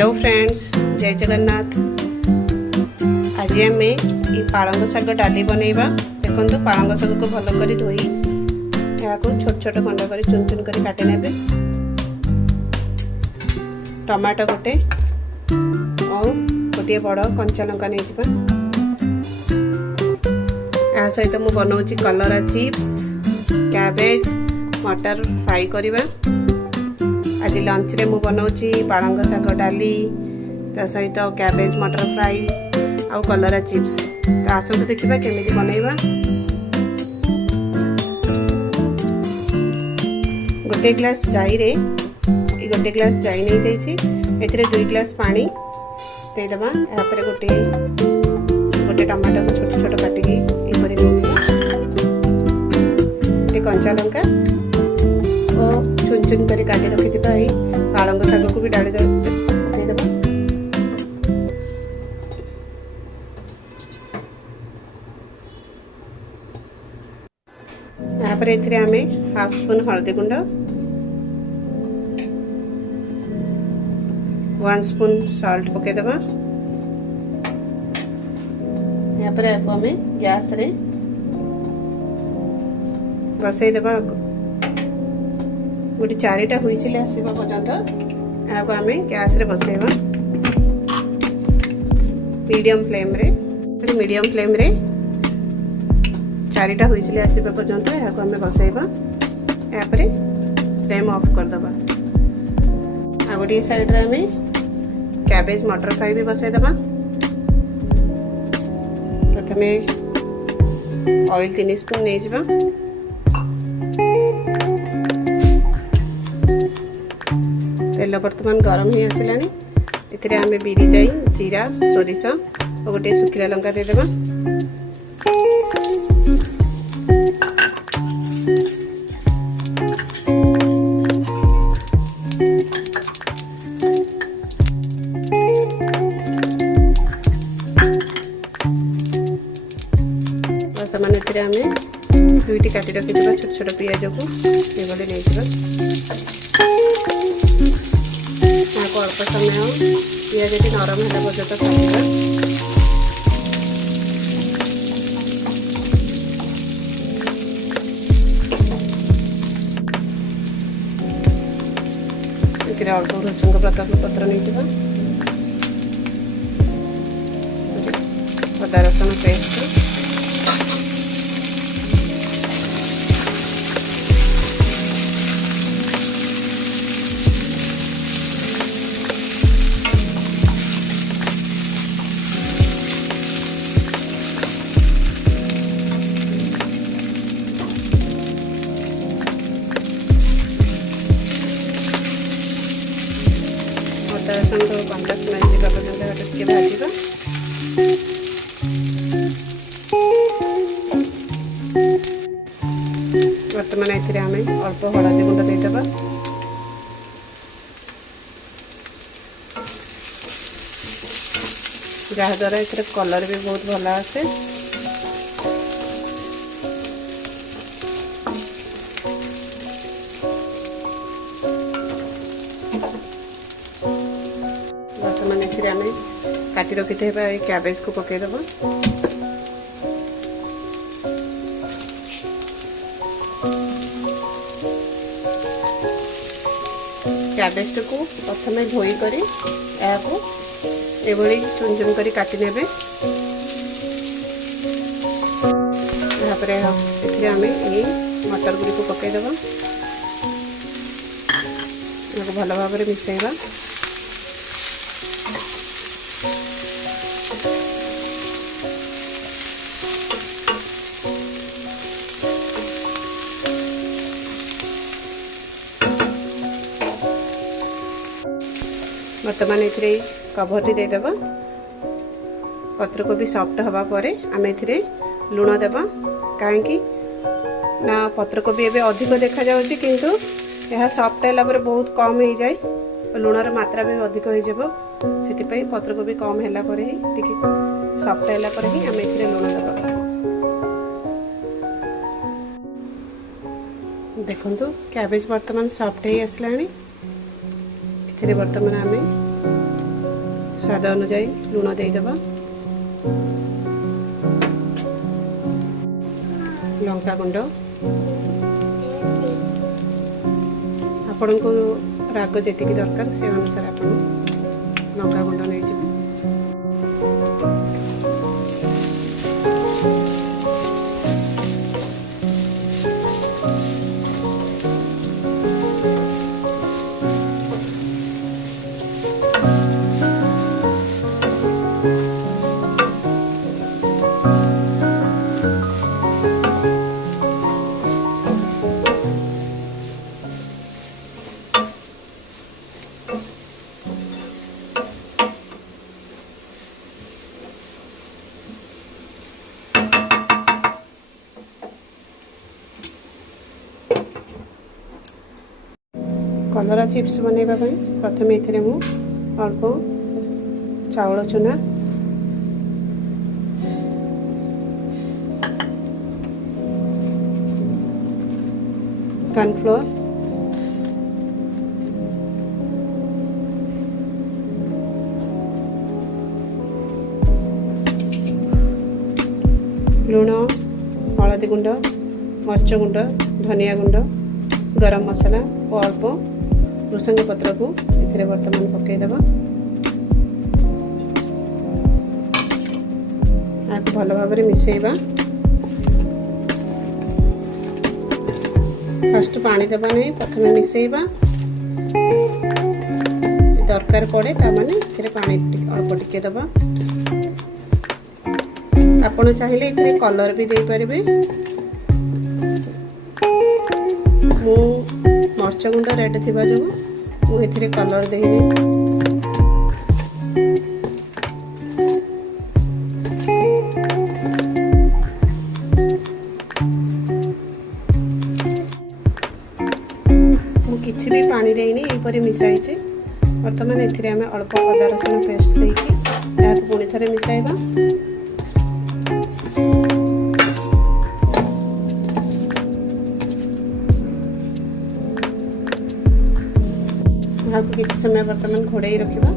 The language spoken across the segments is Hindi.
हेलो फ्रेंड्स, जय जगन्नाथ। आज आम ये पालंग शाग डाली बनइबा। देखो पालंग शाग को भल कर धोई या छोट छोट खंड कर चुन चुन कर काटि नेबे। टमाटो गोटे और गोटे बड़ कंचा लंका नहीं जा। सहित मु बनाऊँ कलरा चिप्स, कैबेज, मटर फ्राई करवा। आज लंच रे मु बनाऊँ पालंग शाग डाली ता सहित कैबेज मटर फ्राई आउ कलरा चिप्स। तो आसतु देखा केमी बनइबा। गोटे ग्लास जाई रे गोटे ग्लास जाई नहीं जाइए। एथिरे 2 ग्लास पानी देदेबा। यापर गोटे गोटे टमाटो को छोट छोट काटिकी ये कंचा लंका और चुन चुन कर काटी रखी पालंग शाग को भी डाली पकईदेबा। यापर एथिरे आमे हाफ स्पून हल्दी गुंड, 1 स्पून सॉल्ट पकईदेबा। यापर आमे गैस रे बसईदेबा। गोटे 4टा हुइसिल आसवा पर्यंत या आम गैस रे बसैबा। मीडियम फ्लेम रे 4टा हुइसिल आसवा पर्यंत या आम बसैबा। यापर फ्लेम ऑफ करदबा। आ गोटे साइड रे आम कैबेज मटर फ्राई भी बसैदबा। प्रथमे ऑयल 3 स्पून नहीं जा। तेल बर्तमान गरम ही आसलानी। एथिरे आमे बिरी जाई, जीरा, सोरिष और गोटे सुखिला लंका देदेबा। बर्तमान एथिरे आमे 2टी काटी रखिथिबा छोट छोट पियाज को ये भले नहीं जा। अल्प समय पियाज नरम है पर्यटन काटिबा। अल्प रसुन पत्र नहीं जा। अदा रसुन पेस्ट, रसुन को कंचा स्मेल जावा पर्यंत टिके भाजिबा। वर्तमान एथिरे आमे अल्प हळदी गुंड देदेबा। जहाद्वारा एथिरे कलर भी बहुत भल आसे। वर्तमान एथिरे आमे काटी रखिथिबा ए कैबेज को पकईदेबा। कैबेज को प्रथमे धोई करी या चुन चुन कर काटि नेबे। यापर एथिरे आमे ए मटर गुड़ी को पकईदेबा। भल भाव में मिसैबा। वर्तमान एथिरे कभर देदेबा। पत्र को भी सॉफ्ट हवा परे आम एथिरे लुण देबा। कहीं ना पत्र को भी एबे अधिक देखा जाउची किंतु यह सॉफ्ट हैला पर बहुत कम हो जाए। लुणर मात्रा भी अधिक हो जाबो। सेति पई पत्र को भी कम हैला पर ही टिके सॉफ्ट हैला पर ही आम एथिरे लुण देबा। देखंतु कैबेज वर्तमान सॉफ्ट ही आसलानी। एथिरे वर्तमान आम स्वाद अनुजाई लुण देदेव लंका गुंड आपण को राग जी दरकार से अनुसार आप लंका गुंड नहीं जी कलरा चिप्स बनैबा प्रथम ये अल्प चाउल चूना कॉर्नफ्लोर लुण हलदी गुंड मर्च गुंड धनिया गुंड गरम मसला और अल्प भृषंग पत्र को इथे वर्तमान पकईदेव आपको भल भाव मिसेबा फर्स्ट पानी देवा नहीं प्रथम मिसेबा दरकार पड़े ताने पानी अल्प टिके दबा आपण चाहिए इथे कलर भी दे पारे मु मर्च गुंड रेड थी जो मुझे कलर देनी मुझे भी पानी देनी यहीपर मिसाई बर्तमान ए अल्प अदा रसुण पेस्ट देकी पुणी थे मिसाइबा यहाँ किसी समय बर्तमान घोड़े रखा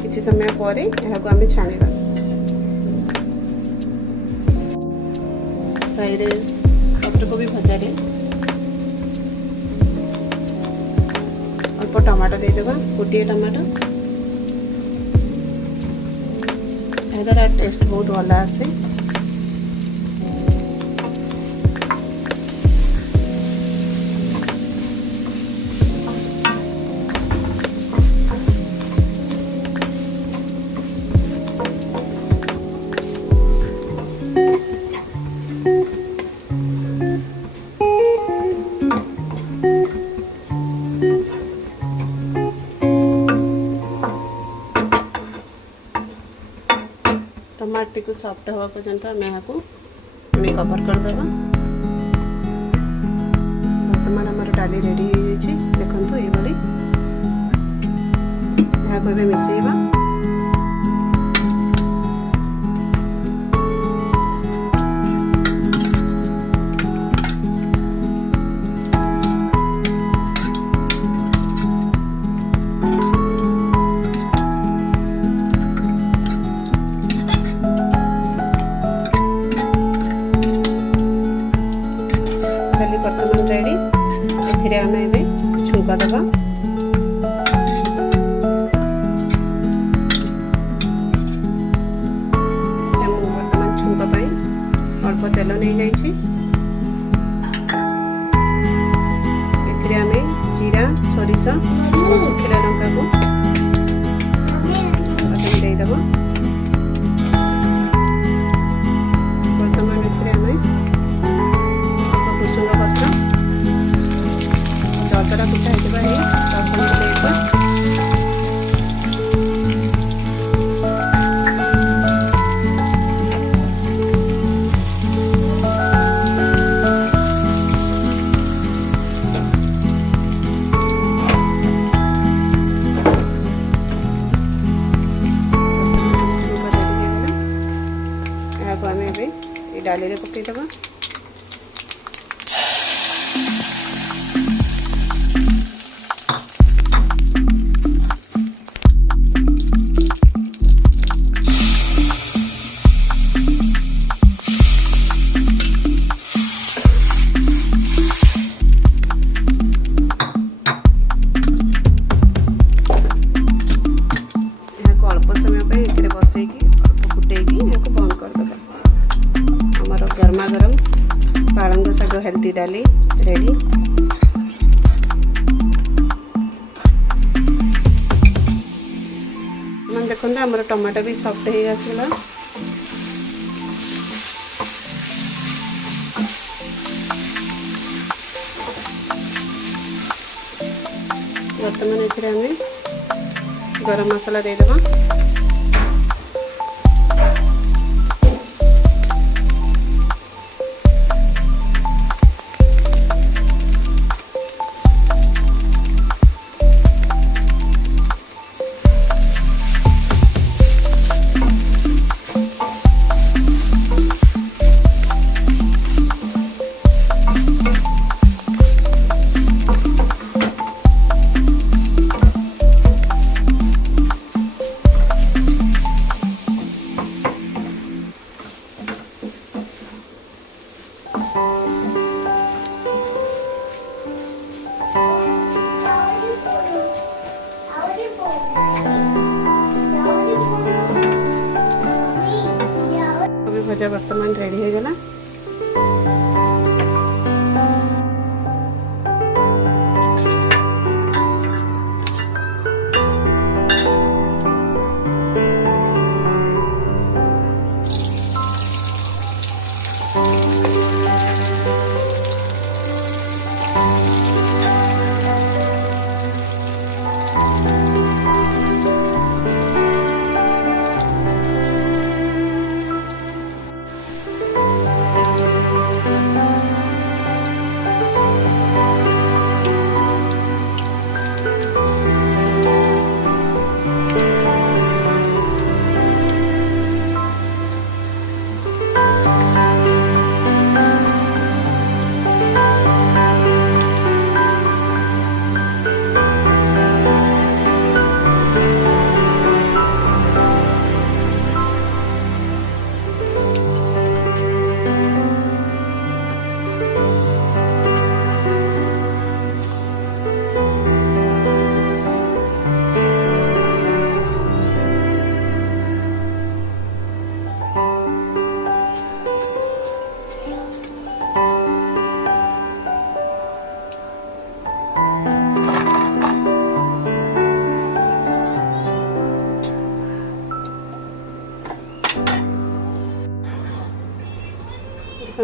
किसी समय पर यहाँ आम छाणा पत्रकोबी भजारे अल्प टमाटो देदेबा गोटे टमाटो यह द्वारा टेस्ट बहुत भल आसे टमाटी को सॉफ्ट हवा पर्यंत आम यहाँ को कवर करदे बर्तमान आम डाली रेडी देखु ये यहाँ को मिसेबा बर्तमान रेडी ए आम छुंका दबा बर्तमान छुंका अल्प तेल नहीं जाइए जीरा सोरिष और सुखिला लंका को देदेव बर्तमान भृषंग पत्र अदरा कुटा रसुण देवा डाली पकईदेवा डाली रेडी। मैंने देखते आमर टमाटो भी सॉफ्ट हो आसला। बर्तमान ये गरम मसाला देदेबा। भजा वर्तमान रेडी हो गला।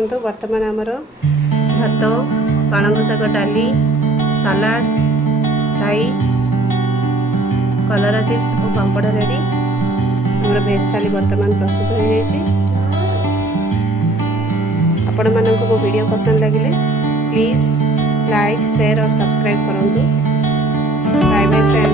देखो वर्तमान आमर भात पालंग शाग डाली सालाड फ्राई कलरा चिप्स और पापड़ रेडी। आमर भेज थाली वर्तमान प्रस्तुत हो जाइए। आपण मानक मो वीडियो पसंद लगिले प्लीज लाइक शेयर और सब्सक्राइब करूँ। Bye bye friends.